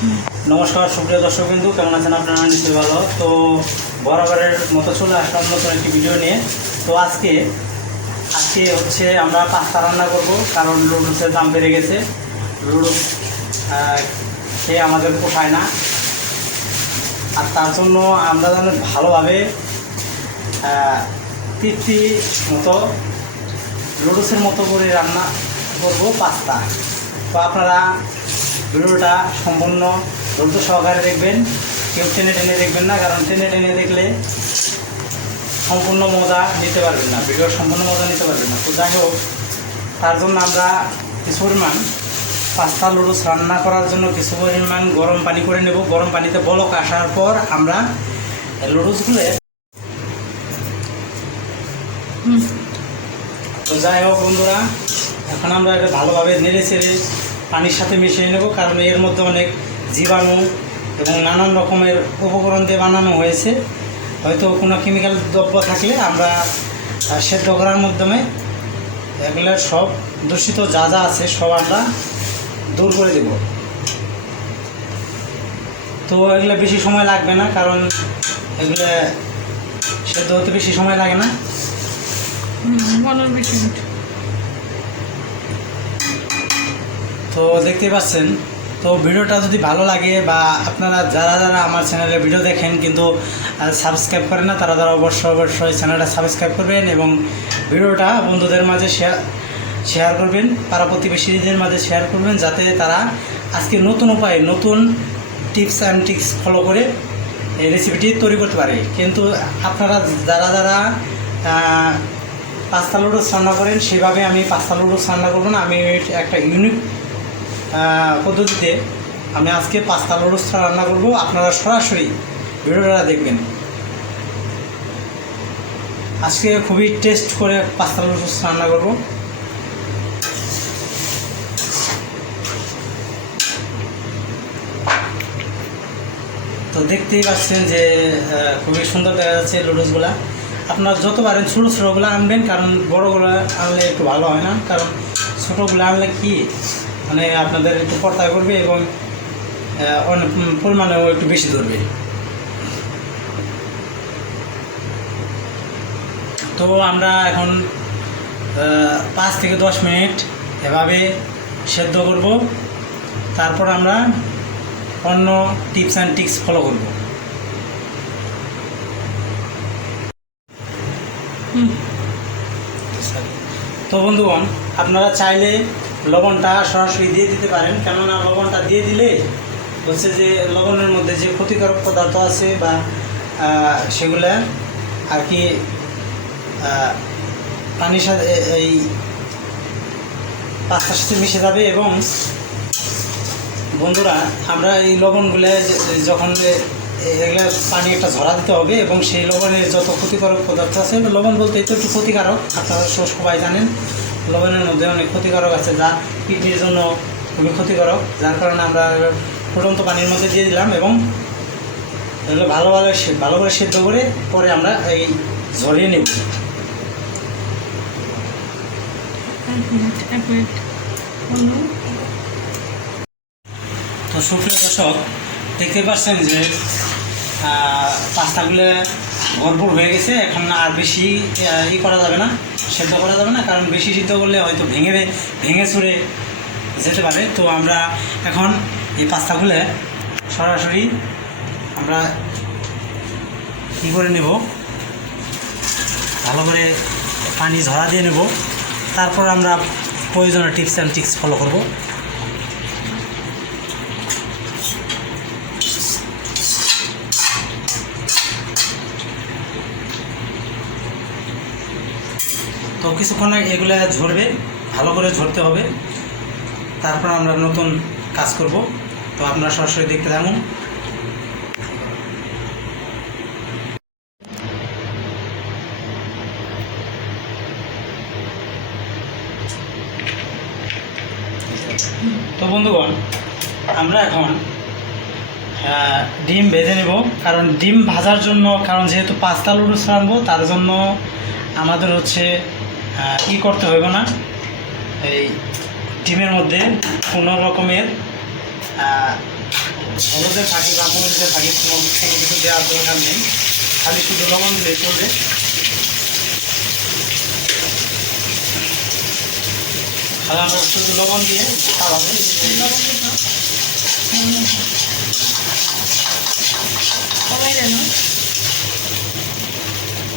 নমস্কার সুপ্রিয় দর্শকবৃন্দু, কেমন আছেন আপনারা? নিশ্চয়ই ভালো। তো বরাবরের মতো চলে আসলাম নতুন একটি ভিডিও নিয়ে। তো আজকে হচ্ছে আমরা পাস্তা রান্না করব, কারণ নুডলসের দাম বেড়ে গেছে। নুডলস খেয়ে আমাদের পোষায় না, আর তার জন্য আমরা যেন ভালোভাবে তৃপ্তি মতো নুডলসের মতো করে রান্না করব পাস্তা। তো আপনারা ভিডিওটা সম্পূর্ণ ধৈর্য সহকারে দেখবেন, কেউ টেনে টেনে দেখবেন না, কারণ টেনে টেনে দেখলে সম্পূর্ণ মজা নিতে পারবেন না, ভিডিওর সম্পূর্ণ মজা নিতে পারবেন না। তো যাই হোক, তার জন্য আমরা কিছু পরিমাণ পাস্তা নুডলস রান্না করার জন্য কিছু পরিমাণ গরম পানি করে নেব। গরম পানিতে বলক আসার পর আমরা নুডলসগুলো, তো যাই হোক বন্ধুরা, এখন আমরা এটা ভালোভাবে নেড়ে চেড়ে পানির সাথে মিশিয়ে নেব, কারণ এর মধ্যে অনেক জীবাণু এবং নানান রকমের উপকরণ দিয়ে বানানো হয়েছে। হয়তো কোনো কেমিক্যাল দ্রব্য থাকলে আমরা সেদ্ধ করার মাধ্যমে এগুলো সব দূষিত যা যা আছে সব আমরা দূর করে দেব। তো এগুলো বেশি সময় লাগবে না, কারণ এগুলো সেদ্ধ হতে বেশি সময় লাগে না, 15-20 মিনিট। তো দেখতেই পাচ্ছেন। তো ভিডিওটা যদি ভালো লাগে, বা আপনারা যারা যারা আমার চ্যানেলে ভিডিও দেখেন কিন্তু সাবস্ক্রাইব করেন না, তারা অবশ্যই চ্যানেলটা সাবস্ক্রাইব করবেন এবং ভিডিওটা বন্ধুদের মাঝে শেয়ার করবেন, পাড়া প্রতিবেশীদের মাঝে শেয়ার করবেন, যাতে তারা আজকে নতুন উপায়ে নতুন টিপস অ্যান্ড ট্রিক্স ফলো করে এই রেসিপিটি তৈরি করতে পারে। কিন্তু আপনারা যারা যারা পাস্তা নুডলস রান্না করেন, সেভাবে আমি পাস্তা নুডলস রান্না করবো না। আমি একটা ইউনিক পদ্ধতিতে আমি আজকে পাস্তা নুডলস রান্না করব। আপনারা সরাসরি ভিডিওটা দেখবেন। আজকে খুবই টেস্ট করে পাস্তা নুডলস রান্না করব। তো দেখতেই পাচ্ছেন যে খুবই সুন্দর দেখা যাচ্ছে নুডলসগুলা। আপনারা যত পারেন ছোটো ছোটোগুলো আনবেন, কারণ বড়োগুলো আনলে একটু ভালো হয় না, কারণ ছোটোগুলো আনলে কি মানে আপনাদের একটু পর্দায় করবে এবং অনেক পরিমাণেও একটু বেশি ধরবে। তো আমরা এখন 5 থেকে 10 মিনিট এভাবে সেদ্ধ করব, তারপর আমরা অন্য টিপস অ্যান্ড ট্রিক্স ফলো করব। তো বন্ধুগণ, আপনারা চাইলে লবণটা সরাসরি দিয়ে দিতে পারেন, কেননা লবণটা দিয়ে দিলে হচ্ছে যে লবণের মধ্যে যে ক্ষতিকারক পদার্থ আছে বা সেগুলো আর কি পানির সাথে এই পাস্তার সাথে মিশে যাবে। এবং বন্ধুরা, আমরা এই লবণগুলো যখন এগুলো পানি একটা ঝরা দিতে হবে, এবং সেই লবণের যত ক্ষতিকারক পদার্থ আছে, লবণ বলতে তো একটু ক্ষতিকারক, আপনারা সবাই জানেন লবণের মধ্যে অনেক ক্ষতিকারক আছে, যা কিডনির জন্য খুবই ক্ষতিকারক। যার কারণে আমরা ফুটন্ত পানির মধ্যে দিয়ে দিলাম এবং এগুলো ভালো করে সেদ্ধ করে পরে আমরা এই ঝরিয়ে নেব। তো সুপ্রিয় দর্শক, দেখতে পাচ্ছেন যে পাস্তাগুলো ভরপুর হয়ে গেছে। এখন আর বেশি করা যাবে না, সেদ্ধ করা যাবে না, কারণ বেশি সিদ্ধ করলে হয়তো ভেঙে চুরে যেতে পারে। তো আমরা এখন এই পাস্তাগুলো সরাসরি আমরা করে নেব, ভালো করে পানি ঝরা দিয়ে নেব, তারপর আমরা প্রয়োজনীয় টিপস অ্যান্ড ট্রিক্স ফলো করব। তো কিছুক্ষণ এগুলো ঝরবে, ভালো করে ঝরতে হবে, তারপর আমরা নতুন কাজ করব। তো আপনারা সরাসরি দেখতে থাকুন। তো বন্ধুগণ, আমরা এখন ডিম ভেজে নেব, কারণ ডিম ভাজার জন্য, কারণ যেহেতু পাস্তা নুডলস রাঁধবো, তার জন্য আমাদের হচ্ছে করতে হবে না, এই ডিমের মধ্যে কোনো রকমের হলুদের ফাঁকি বা মরিচের ফাঁকি কোনো কিছু দেওয়ার দরকার নেই, খালি শুধু লবণ দিলে চলবে। তাহলে আমরা শুধু লবণ দিয়ে খাওয়াবো।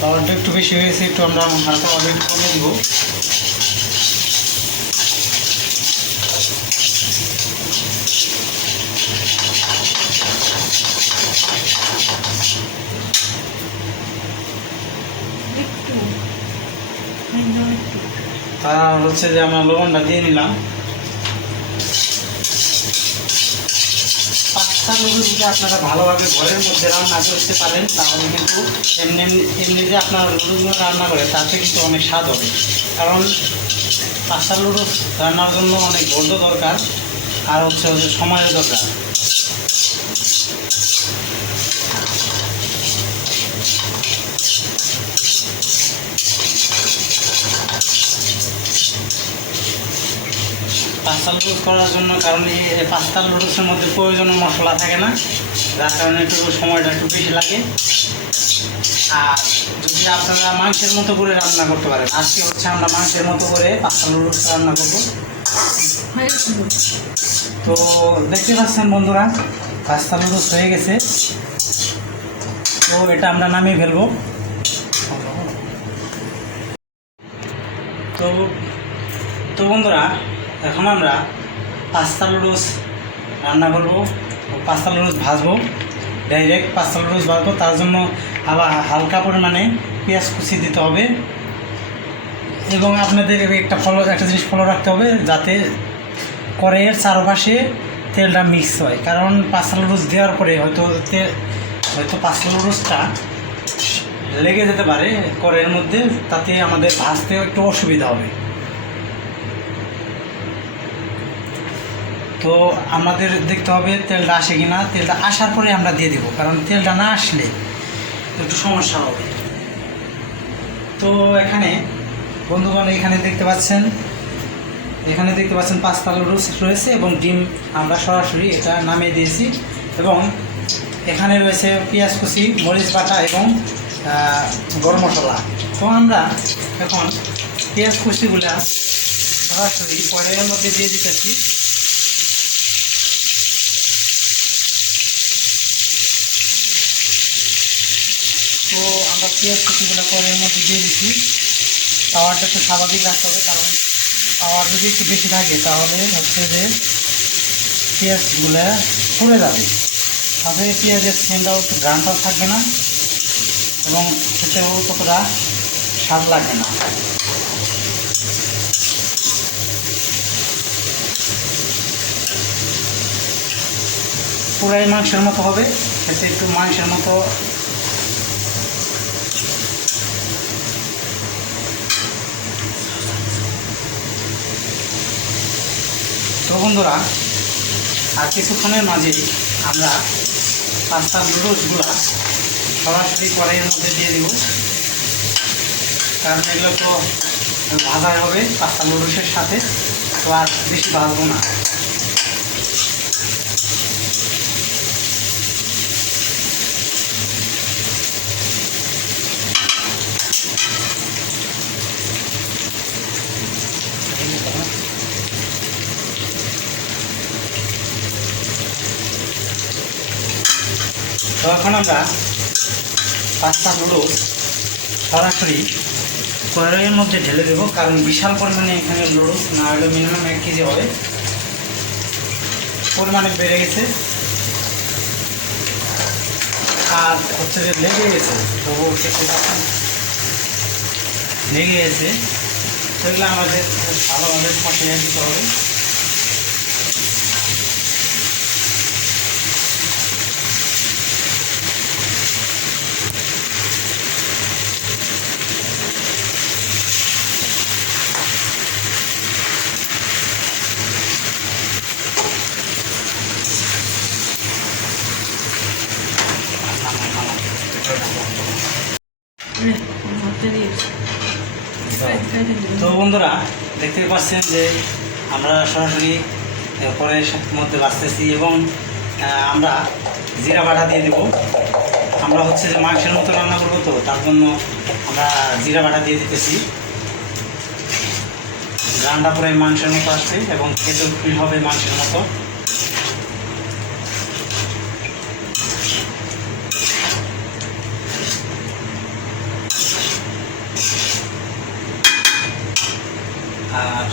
লবণটা একটু বেশি হয়েছে, একটু আমরা হালকা ভাবে কমিয়ে দিব। তার হচ্ছে যে আমরা লবণটা দিয়ে নিলাম। পাস্তা নুডলস যদি আপনারা ভালোভাবে ঘরের মধ্যে রান্না করতে পারেন তাহলে কিন্তু এমনি এমনি যে আপনারা নুডলসগুলো রান্না করে তাতে কিন্তু অনেক স্বাদ হবে। কারণ পাস্তা নুডলস রান্নার জন্য অনেক ধৈর্য দরকার, আর হচ্ছে সময়ের দরকার। পাস্তা নুডলস করার জন্য, কারণ এই পাস্তা নুডলসের মধ্যে প্রয়োজনীয় মশলা থাকে না, যার কারণে একটু সময়টা একটু বেশি লাগে। আর যদি আপনারা মাংসের মতো করে রান্না করতে পারেন, আজকে হচ্ছে আমরা মাংসের মতো করে পাস্তা নুডলস রান্না করব। তো দেখতে পাচ্ছেন বন্ধুরা, পাস্তা নুডলস হয়ে গেছে। তো এটা আমরা নামিয়ে ফেলবো। তো বন্ধুরা, এখন আমরা পাস্তা নুডলস রান্না করব, পাস্তা নুডলস ভাজবো। ডাইরেক্ট পাস্তা নুডলস ভাজবো, তার জন্য আবার হালকা পরিমাণে পেঁয়াজ কুচি দিতে হবে। এবং আপনাদের একটা জিনিস ফলো রাখতে হবে, যাতে কড়াইয়ের চারপাশে তেলটা মিক্স হয়। কারণ পাস্তা নুডলস দেওয়ার পরে হয়তো পাস্তা নুডলসটা লেগে যেতে পারে কড়াইয়ের মধ্যে, তাতে আমাদের ভাজতেও একটু অসুবিধা হবে। তো আমাদের দেখতে হবে তেলটা আসে কি না। তেলটা আসার পরে আমরা দিয়ে দেবো, কারণ তেলটা না আসলে একটু সমস্যা হবে। তো এখানে বন্ধুগণ, এখানে দেখতে পাচ্ছেন পাস্তা নুডলস রয়েছে এবং ডিম আমরা সরাসরি এটা নামিয়ে দিয়েছি। এবং এখানে রয়েছে পেঁয়াজ কুচি, মরিচ বাটা এবং গরম মশলা। তো আমরা এখন পেঁয়াজ কুচিগুলা সরাসরি কড়াইয়ের মধ্যে দিয়ে দিতেছি। তো আমরা পেঁয়াজ কুচিগুলো কড়াইয়ের মধ্যে দিয়ে দিচ্ছি। তাওয়াটা একটু স্বাভাবিক রাখতে হবে, কারণ তাওয়া যদি একটু বেশি থাকে তাহলে হচ্ছে যে পেঁয়াজগুলো পুড়ে যাবে, তাহলে পেঁয়াজের স্মেলটাও একটু ঘ্রাণটাও থাকবে না এবং খেতেও ততটা স্বাদ লাগবে না। পুরাই মাংসের মতো হবে, খেতে একটু মাংসের মতো। তো বন্ধুরা, আর কিছুক্ষণের মাঝেই আমরা পাস্তা নুডলসগুলা সরাসরি কড়াইয়ের মধ্যে দিয়ে দেব, কারণ এগুলো তো ভাজা হবে পাস্তা নুডলসের সাথে, তো আর বেশি ভাজবো না। তো এখন আমরা পাস্তা নুডলস সরাসরি কড়াইয়ের মধ্যে ঢেলে দেবো, কারণ বিশাল পরিমাণে এখানে নুডলস, না হলে মিনিমাম 1 কেজি হবে, পরিমাণে বেড়ে গেছে। আর হচ্ছে যে লেগে গেছে, তো লেগে গেছে, সেগুলো আমাদের ভালোভাবে কষিয়ে দিতে হবে। তো বন্ধুরা, দেখতে পাচ্ছেন যে আমরা সরাসরি এরপরে মধ্যে বাছতেছি এবং আমরা জিরা বাটা দিয়ে দেবো। আমরা হচ্ছে যে মাংসের মতো রান্না করবো, তো তার জন্য আমরা জিরা বাটা দিয়ে দিতেছি। রান্না করে মাংসের মতো আসছে এবং খেতেও ফিল হবে মাংসের মতো। আর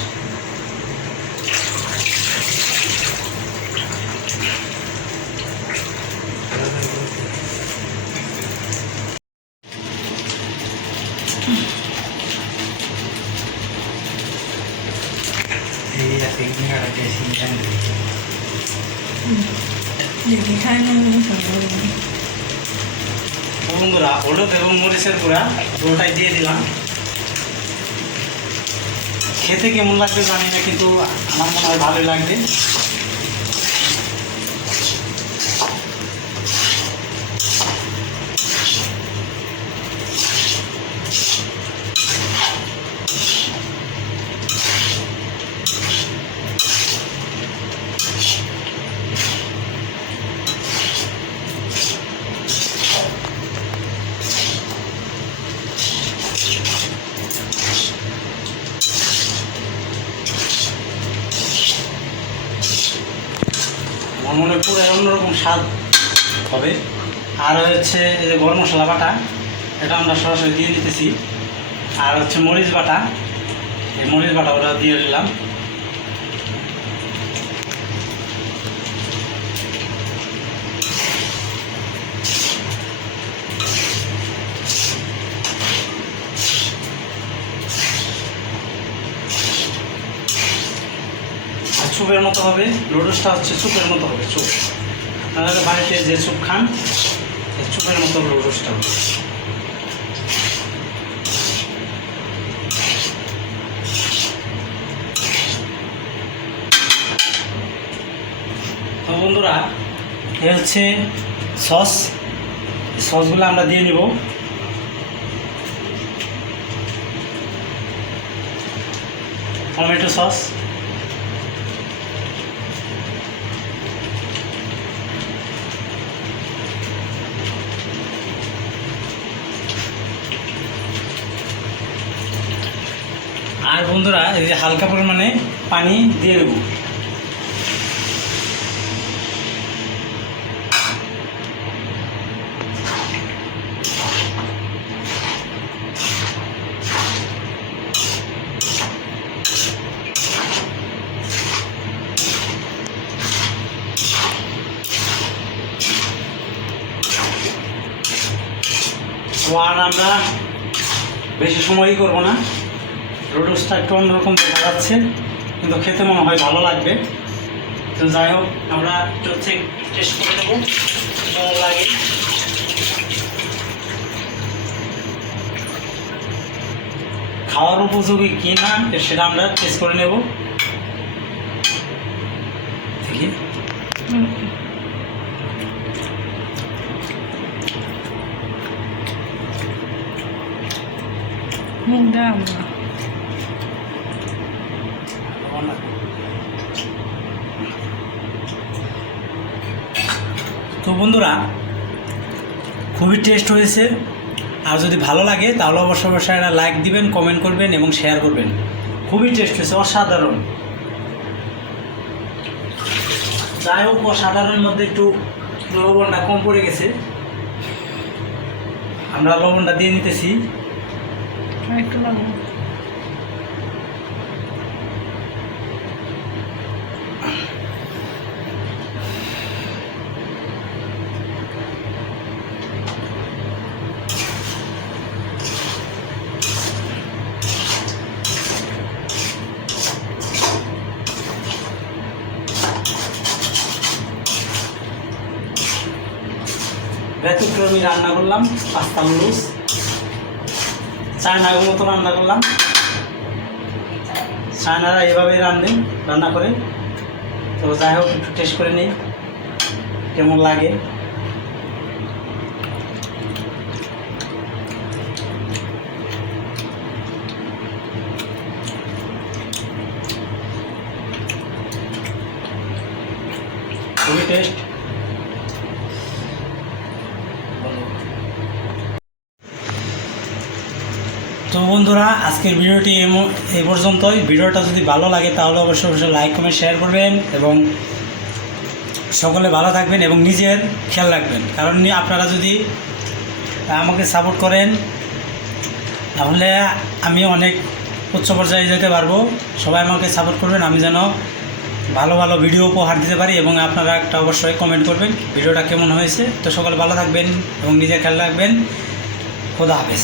বন্ধুরা, হলুদ এবং মরিচের গুঁড়া পুরোটাই দিয়ে দিলাম। খেতে কেমন লাগবে জানি না, কিন্তু আমার মনে হয় ভালোই লাগবে। আমার মনে হয় পুরো অন্যরকম স্বাদ হবে। আর হচ্ছে এই যে গরম মশলা বাটা, এটা আমরা সরাসরি দিয়ে দিতেছি। আর হচ্ছে মরিচ বাটা, এই মরিচ বাটা ওটা দিয়ে দিলাম। স্যুপের মতো হবে, নুডলসটা হচ্ছে স্যুপের মতো হবে। স্যুপ আপনারা বাড়িতে যে স্যুপ খান, এই স্যুপের মতো নুডলসটা হবে। তো বন্ধুরা, এ হচ্ছে সসগুলো আমরা দিয়ে নিব। টমেটো সস, আর বন্ধুরা এই যে হালকা পরিমাণে পানি দিয়ে দেবো। আর আমরা বেশি সময়ই করবো না। নুডলসটা একটু অন্যরকম দেখা যাচ্ছে, কিন্তু খেতে মনে হয় ভালো লাগবে। তো যাই হোক, আমরা একটু হচ্ছে টেস্ট করে নেবো কেমন লাগে। খাওয়ার উপযোগী কি না সেটা আমরা টেস্ট করে নেব। দেখি তো বন্ধুরা, খুবই টেস্ট হয়েছে। আর যদি ভালো লাগে তাহলে অবশ্যই একটা লাইক দিবেন, কমেন্ট করবেন এবং শেয়ার করবেন। খুবই টেস্ট হয়েছে, অসাধারণ। যাই হোক, অসাধারণের মধ্যে একটু লবণটা কম পড়ে গেছে, আমরা লবণটা দিয়ে নিতেছি। একটু লবণ ব্যতিক্রমী রান্না করলাম, পাস্তা নুডলস চায়নার মতো রান্না করলাম। চায়নারা এভাবেই রান্না করে। তো যাই হোক, একটু টেস্ট করে নিই কেমন লাগে। খুবই টেস্ট। তো বন্ধুরা, আজকের ভিডিওটি এই পর্যন্তই। ভিডিওটা যদি ভালো লাগে তাহলে অবশ্যই অবশ্যই লাইক কমেন্ট শেয়ার করবেন এবং সকলে ভালো থাকবেন এবং নিজের খেয়াল রাখবেন। কারণ আপনারা যদি আমাকে সাপোর্ট করেন তাহলে আমি অনেক উচ্চ পর্যায়ে যেতে পারবো। সবাই আমাকে সাপোর্ট করবেন, আমি যেন ভালো ভালো ভিডিও উপহার দিতে পারি। এবং আপনারা একটা অবশ্যই কমেন্ট করবেন ভিডিওটা কেমন হয়েছে। তো সকলে ভালো থাকবেন এবং নিজের খেয়াল রাখবেন। খোদা হাফেজ।